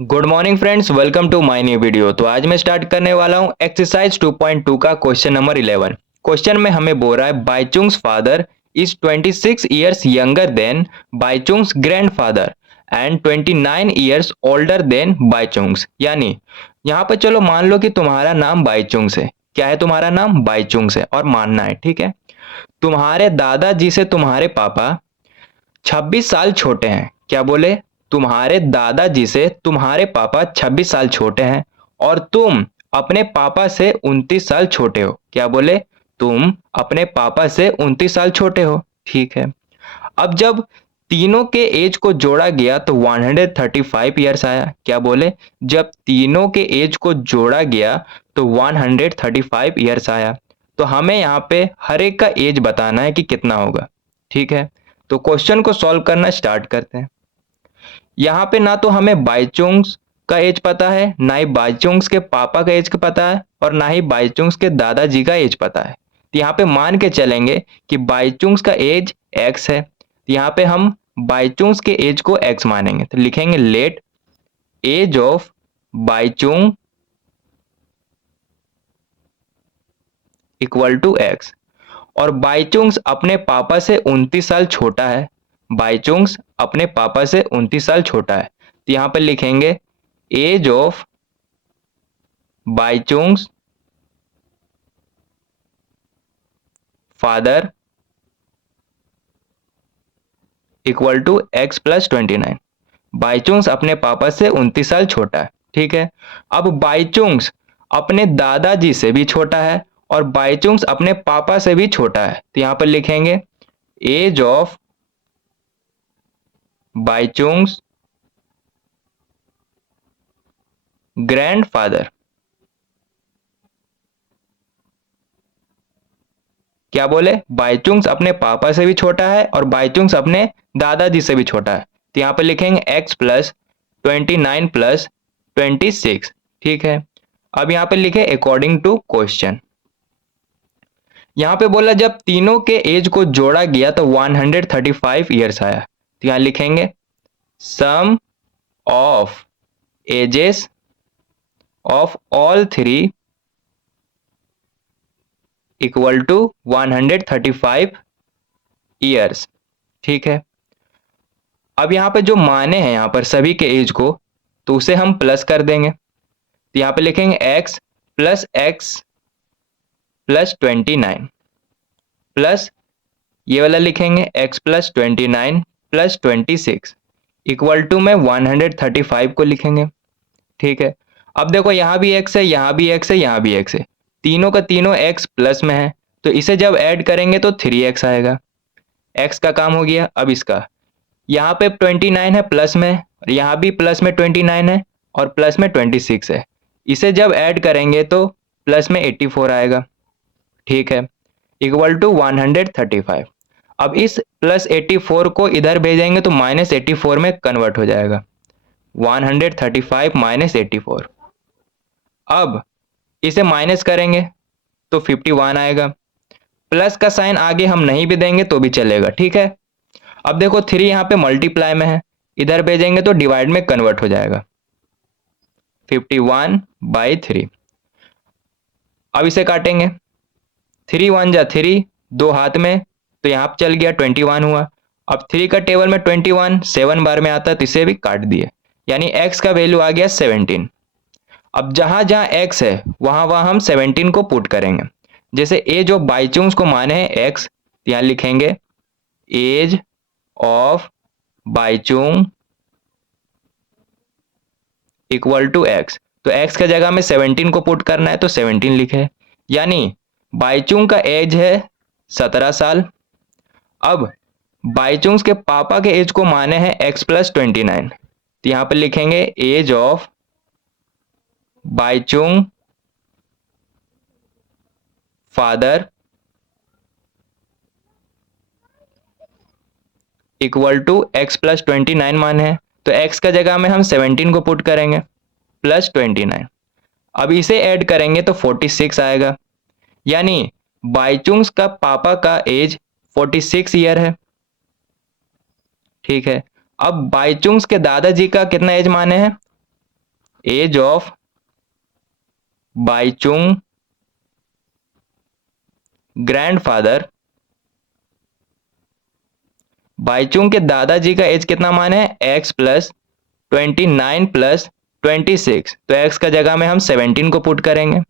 Good morning friends, welcome to my new video. तो आज मैं स्टार्ट करने वाला हूं एक्सरसाइज 2.2 का क्वेश्चन नंबर 11। क्वेश्चन में हमें बोल रहा है Bhaichung's father is 26 years younger than Bhaichung's grandfather and 29 years older than Bhaichung's. यानी यहाँ पर चलो मान लो कि तुम्हारा नाम बाईचुंग्स है। क्या है तुम्हारा नाम? बाईचुंग्स है और मानना है, ठीक है। तुम्हारे दादाजी से तुम्हारे पापा 26 साल छोटे हैं। क्या बोले? तुम्हारे दादाजी से तुम्हारे पापा 26 साल छोटे हैं और तुम अपने पापा से 29 साल छोटे हो। क्या बोले? तुम अपने पापा से 29 साल छोटे हो, ठीक है। अब जब तीनों के एज को जोड़ा गया तो 135 ईयर्स आया। क्या बोले? जब तीनों के एज को जोड़ा गया तो 135 ईयर्स आया। तो हमें यहाँ पे हर एक का एज बताना है कि कितना होगा, ठीक है। तो क्वेश्चन को सॉल्व करना स्टार्ट करते हैं। यहाँ पे ना तो हमें बाईचुंग्स का एज पता है, ना ही बाईचुंग्स के पापा का एज का पता है और ना ही बाईचुंग्स के दादाजी का एज पता है। तो यहाँ पे मान के चलेंगे कि बाईचुंग्स का एज एक्स है। तो यहाँ पे हम बाईचुंग्स के एज को एक्स मानेंगे। तो लिखेंगे let age of Baichung equal to x. और बाईचुंग्स अपने पापा से 29 साल छोटा है। बाईचुंग्स अपने पापा से 29 साल छोटा है। तो यहां पर लिखेंगे age of Bhaichung's father equal to x plus 29। Bhaichung's अपने पापा से 29 साल छोटा है, ठीक है। अब बाईचुंग्स अपने दादाजी से भी छोटा है और बाईचुंग्स अपने पापा से भी छोटा है। तो यहां पर लिखेंगे एज ऑफ बाईचुंग्स ग्रैंडफादर। क्या बोले? बाईचुंग्स अपने पापा से भी छोटा है और बाईचुंग्स अपने दादाजी से भी छोटा है। तो यहाँ पर लिखेंगे x प्लस 29 प्लस 26, ठीक है। अब यहाँ पे लिखे अकॉर्डिंग टू क्वेश्चन। यहाँ पे बोला जब तीनों के एज को जोड़ा गया तो 135 ईयर्स आया। तो यहाँ लिखेंगे sum of ages of all three equal to 135 years, ठीक है। अब यहाँ पे जो माने हैं यहाँ पर सभी के एज को, तो उसे हम प्लस कर देंगे। तो यहाँ पे लिखेंगे x प्लस 29 प्लस ये वाला लिखेंगे x plus 29 plus 26 equal to में 135 को लिखेंगे, ठीक है। अब देखो यहाँ भी x है, यहाँ भी x है, यहाँ भी x है, तीनों का तीनों x प्लस में है। तो इसे जब ऐड करेंगे तो 3x आएगा। x का काम हो गया। अब इसका यहाँ पे 29 है प्लस में और यहाँ भी प्लस में 29 है और प्लस में 26 है। इसे जब ऐड करेंगे तो प्लस में 84 आएगा, ठीक है, इक्वल टू 135। अब इस प्लस 84 को इधर भेजेंगे तो माइनस 84 में कन्वर्ट हो जाएगा। 135 माइनस 84। अब इसे माइनस करेंगे तो 51 आएगा। प्लस का साइन आगे हम नहीं भी देंगे तो भी चलेगा, ठीक है। अब देखो 3 यहाँ पे मल्टीप्लाई में है, इधर भेजेंगे तो डिवाइड में कन्वर्ट हो जाएगा। 51/3। अब इसे काटेंगे। 3 1 जा 3, 2 हाथ में, तो यहाँ चल गया 21 हुआ। अब 3 का टेबल में 21 7 बार में आता है तो इसे भी काट दिए, यानी x का वैल्यू आ गया 17। अब जहां जहां x है वहां वहां हम 17 को पुट करेंगे। जैसे एज ऑफ बाईचुंग्स को माने हैं x, यहाँ लिखेंगे age of Baichung equal to x। तो x के जगह में 17 को पुट करना है तो 17 लिखे, यानी बाईचुंग का एज है 17 साल। अब बाईचुंग्स के पापा के एज को माने हैं x प्लस 29। तो यहां पर लिखेंगे age of Baichung father equal to x plus 29 माने हैं तो x का जगह में हम 17 को पुट करेंगे प्लस 29। अब इसे ऐड करेंगे तो 46 आएगा, यानी बाईचुंग्स का पापा का एज 46 ईयर है, ठीक है। अब बाईचुंग्स के दादाजी का कितना एज माने हैं? Age of Baichung grandfather, Baichung के दादाजी का एज कितना माने x प्लस 29 प्लस 26, तो x का जगह में हम 17 को पुट करेंगे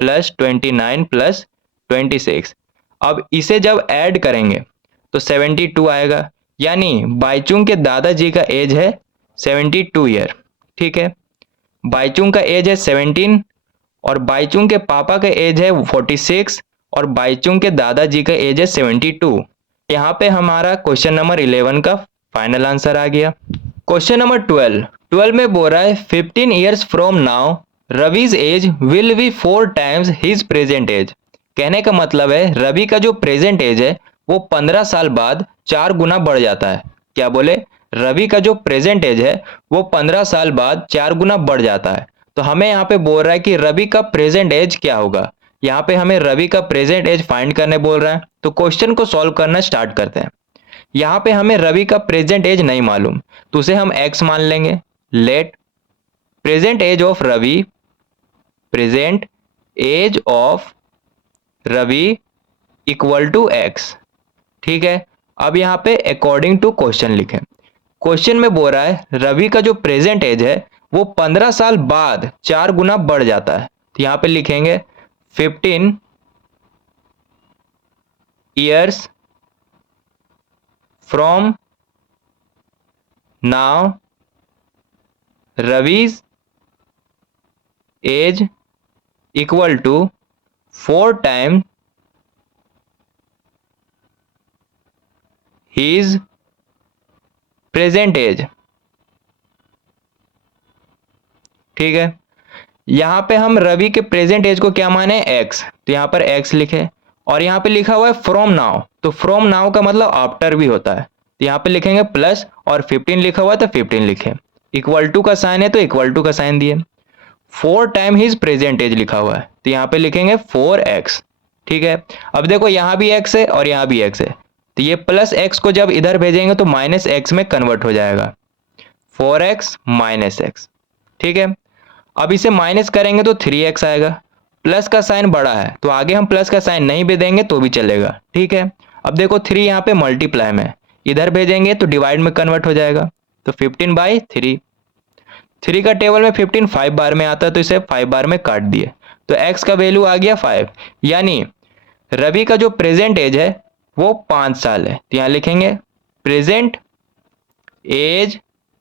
प्लस 29 प्लस 26। अब इसे जब ऐड करेंगे तो 72 आएगा, यानी बाईचुंग के दादाजी का एज है 72 ईयर। ठीक है, बाईचुंग का एज है 17 और बाईचुंग के पापा का एज है 46 और बाईचुंग के दादाजी का एज है 72। यहाँ पे हमारा क्वेश्चन नंबर 11 का फाइनल आंसर आ गया। क्वेश्चन नंबर 12 में बोल रहा है 15 years from now Ravi's age will be 4 times his present age. कहने का मतलब है रवि का जो प्रेजेंट एज है वो 15 साल बाद 4 गुना बढ़ जाता है। क्या बोले, रवि का जो प्रेजेंट एज है वो 15 साल बाद 4 गुना बढ़ जाता है। तो हमें यहाँ पे बोल रहा है कि रवि का प्रेजेंट एज क्या होगा। यहाँ पे हमें रवि का प्रेजेंट एज फाइंड करने बोल रहा है, तो क्वेश्चन को सॉल्व करना स्टार्ट करते हैं। यहाँ पे हमें रवि का प्रेजेंट एज नहीं मालूम, तो उसे हम x मान लेंगे। Let present age of Ravi, present age of Ravi equal to x। ठीक है, अब यहाँ पे अकॉर्डिंग टू क्वेश्चन लिखें। क्वेश्चन में बोल रहा है रवि का जो प्रेजेंट एज है वो 15 साल बाद 4 गुना बढ़ जाता है, तो यहाँ पे लिखेंगे 15 years from now Ravi's age equal to 4 time his present age. ठीक है, यहां पे हम रवि के प्रेजेंट एज को क्या माने x, तो यहां पर x लिखे और यहां पे लिखा हुआ है फ्रॉम नाउ, तो फ्रॉम नाउ का मतलब आफ्टर भी होता है, तो यहां पे लिखेंगे प्लस और 15 लिखा हुआ है तो 15 लिखे, इक्वल टू का साइन है तो इक्वल टू का साइन दिए। 4 टाइम हिज प्रेजेंट एज लिखा हुआ है तो यहां पे लिखेंगे 4x। ठीक है, अब देखो यहां भी x है और यहां भी x है, तो ये प्लस x को जब इधर भेजेंगे तो माइनस x में कन्वर्ट हो जाएगा, 4x माइनस x। ठीक है, अब इसे माइनस करेंगे तो 3x आएगा, प्लस का साइन बड़ा है तो आगे हम प्लस का साइन नहीं भी देंगे तो भी चलेगा। ठीक है, अब देखो 3 यहाँ पे मल्टीप्लाई में, इधर भेजेंगे तो डिवाइड में कन्वर्ट हो जाएगा, तो 15/3। 3 का टेबल में 15 5 बार में आता है तो इसे 5 बार में काट दिए, तो x का वैल्यू आ गया 5, यानी रवि का जो प्रेजेंट एज है वो 5 साल है, तो यहाँ लिखेंगे present age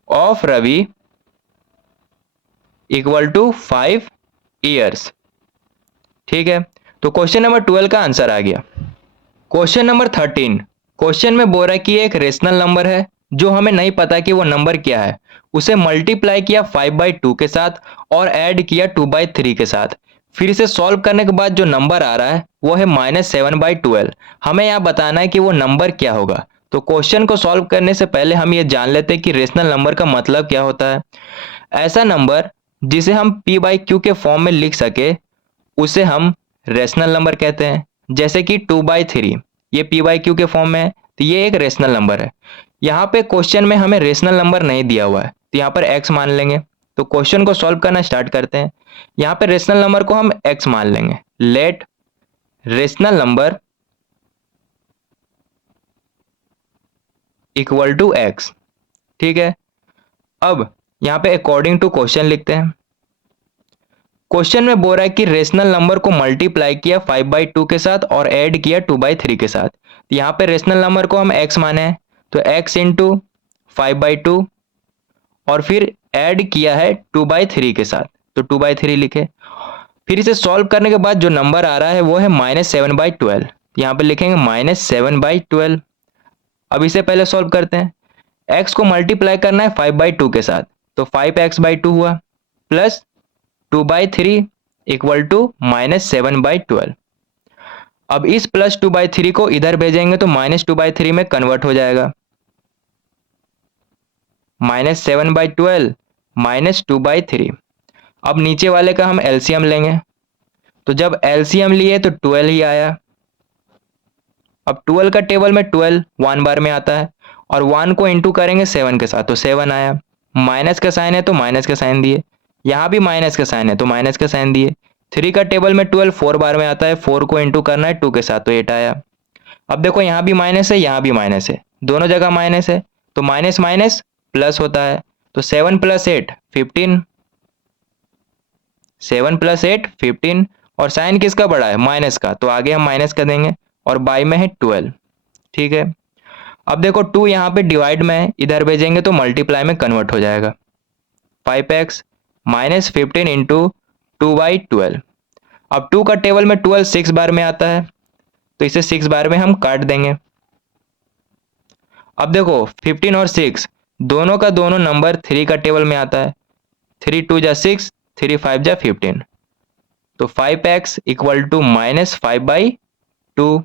of Ravi equal to 5 years. ठीक है, तो क्वेश्चन नंबर 12 का आंसर आ गया। क्वेश्चन नंबर 13, क्वेश्चन में बोल रहा है कि एक रेशनल नंबर है जो हमें नहीं पता कि वो नंबर क्या है, उसे मल्टीप्लाई किया 5/2 के साथ और ऐड किया 2/3 के साथ, फिर इसे सॉल्व करने के बाद जो नंबर आ रहा है वो है -7/12। हमें यहाँ बताना है कि वो नंबर क्या होगा। तो क्वेश्चन को सॉल्व करने से पहले हम ये जान लेते हैं कि रेशनल नंबर का मतलब क्या होता है। ऐसा नंबर जिसे हम p/q के फॉर्म में लिख सके उसे हम रेशनल नंबर कहते हैं, जैसे कि 2/3 ये p/q के फॉर्म में है तो ये एक रेशनल नंबर है। यहाँ पे क्वेश्चन में हमें रेशनल नंबर नहीं दिया हुआ है तो यहाँ पर x मान लेंगे। तो क्वेश्चन को सॉल्व करना स्टार्ट करते हैं। यहाँ पे रेशनल नंबर को हम x मान लेंगे। Let rational number equal to x। ठीक है, अब यहाँ पे अकॉर्डिंग टू क्वेश्चन लिखते हैं। क्वेश्चन में बोल रहा है कि रेशनल नंबर को मल्टीप्लाई किया 5/2 के साथ और ऐड किया 2/3 के साथ। यहाँ पे रेशनल नंबर को हम x माने हैं तो x इंटू 5/2 और फिर ऐड किया है 2/3 के साथ तो 2/3 लिखे। फिर इसे सॉल्व करने के बाद जो नंबर आ रहा है वो है -7/12, यहाँ पे लिखेंगे -7/12। अब इसे पहले सॉल्व करते हैं। x को मल्टीप्लाई करना है 5/2 के साथ तो 5x/2 हुआ प्लस 2/3 इक्वल टू -7/12। अब इस प्लस 2/3 को इधर भेजेंगे तो -2/3 में कन्वर्ट हो जाएगा, -7/12 -2/3। अब नीचे वाले का हम एलसीएम लेंगे, तो जब एलसीएम लिए तो 12 ही आया। अब 12 का टेबल में 12 1 बार में आता है और 1 को इंटू करेंगे 7 के साथ तो 7 आया, माइनस का साइन है तो माइनस का साइन दिए, यहाँ भी माइनस का साइन है तो माइनस का साइन दिए। 3 का टेबल में 12 4 बार में आता है, 4 को इंटू करना है 2 के साथ तो 8 आया। अब देखो यहाँ भी माइनस है, यहाँ भी माइनस है, दोनों जगह माइनस है तो माइनस माइनस प्लस होता है। तो 7 + 8 15, 7 + 8 15, और साइन किसका बड़ा है, माइनस का, तो आगे हम माइनस कर देंगे और बाई में है 12। ठीक है, अब देखो 2 यहाँ पे डिवाइड में है, इधर भेजेंगे तो मल्टीप्लाई में कन्वर्ट हो जाएगा। 5x - 15 into 2/12। अब 2 का टेबल में 12 6 बार में आता है तो इसे 6 बार में हम काट देंगे। अब देखो 15 और 6 दोनों का दोनों नंबर 3 का टेबल में आता है। 3 2 जा 6, 3 5 जा 15, तो 5x = -5/2।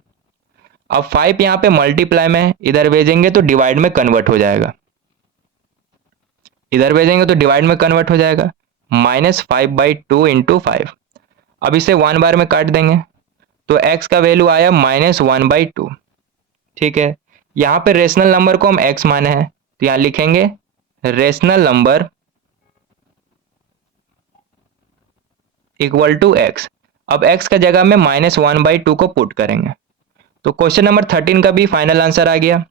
अब 5 यहाँ पे मल्टीप्लाई में है, इधर भेजेंगे तो डिवाइड में कन्वर्ट हो जाएगा, इधर भेजेंगे तो डिवाइड में कन्वर्ट हो जाएगा। -5/2 इंटू 5। अब इसे 1 बार में काट देंगे तो x का वैल्यू आया -1/2। ठीक है, यहाँ पे रेशनल नंबर को हम x माने हैं तो यहाँ लिखेंगे rational number equal to x। अब x का जगह में -1/2 को पुट करेंगे तो क्वेश्चन नंबर 13 का भी फाइनल आंसर आ गया।